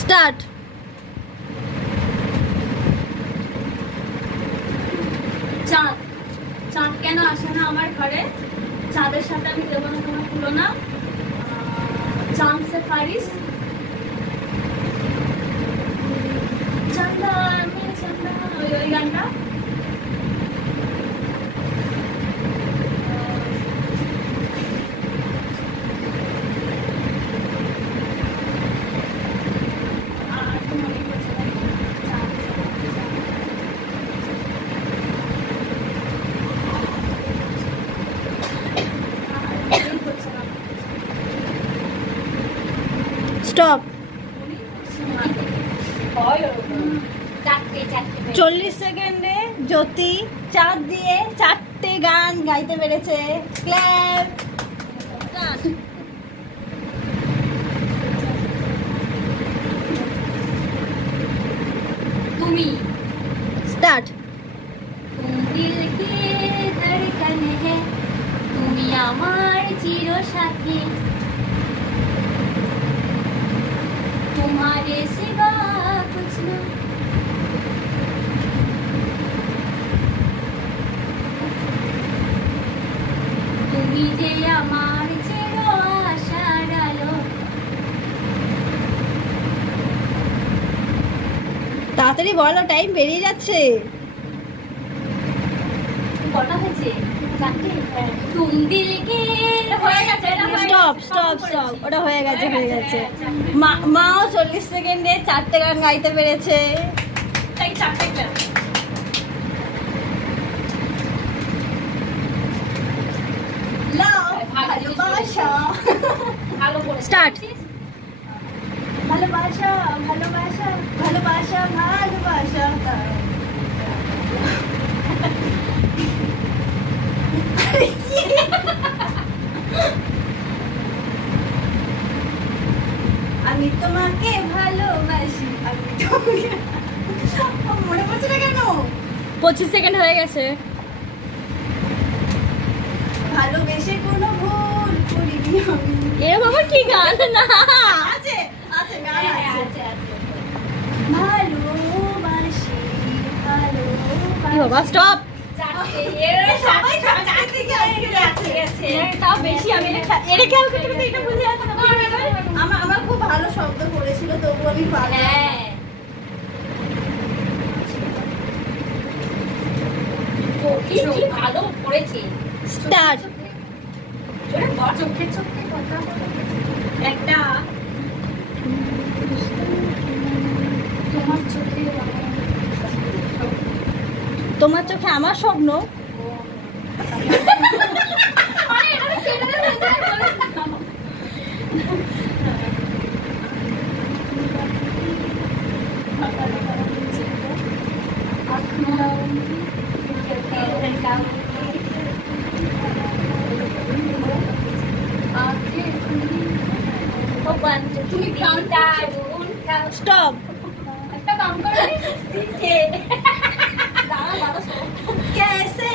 Start. চাঁদ চাঁদ কেন আসে না আমার ঘরে? চাঁদের সাথে আমি দেবো না তোমার তুলনা। চাঁদ সে ফারিস, চান্দা চান্দা, ওই গানটা। স্টপ। 40 সেকেন্ডে জ্যোতি চাঁদ দিয়ে 4টে গান গাইতে পেরেছে। ক্ল্যাপ। তুমি স্টার্ট। দিল কে ধড়কন হে, তুমি আমার চিরসাথী, तुम्हारे सिवा कुछ ना। তুমি যে আমার চির আশার আলো। তাড়াতাড়ি বলো, টাইম বেরিয়ে যাচ্ছে। কটা হয়েছে? তুম দিল কে হয়ে গেছে। স্টপ স্টপ স্টপ, ওটা হয়ে গেছে হয়ে গেছে। মাও 40 সেকেন্ডে 4টে গান গাইতে পেরেছে। তাই 4টে গান। ভালোবাসা। ভালো করে স্টার্ট। ভালোবাসা ভালোবাসা ভালোবাসা ভালোবাসা। আমি তোমাকে ভালোবাসি। মনে পড়ছে না কেন? 25 সেকেন্ড হয়ে গেছে। ভালোবেসে কোনো ভুল করিনি আমি। এ বাবা কি গান না আছে আছে গান আছে। ভালোবাসি কি বাবা স্টপ। সবাই চারটে দিকে আছে। তাও বেশি আমি এটা খেয়াল করতে করতে এটা বুঝে যাচ্ছে না। আমার খুব ভালো শব্দ করেছিল, তবু আমি পারলাম না। কি ভালো করেছে। স্টার্ট। চোখে চোখে কথা বলে একটা তোমার চোখে আমার স্বপ্ন। তুমি গানটা স্টপ। একটা কাম করো। कैसे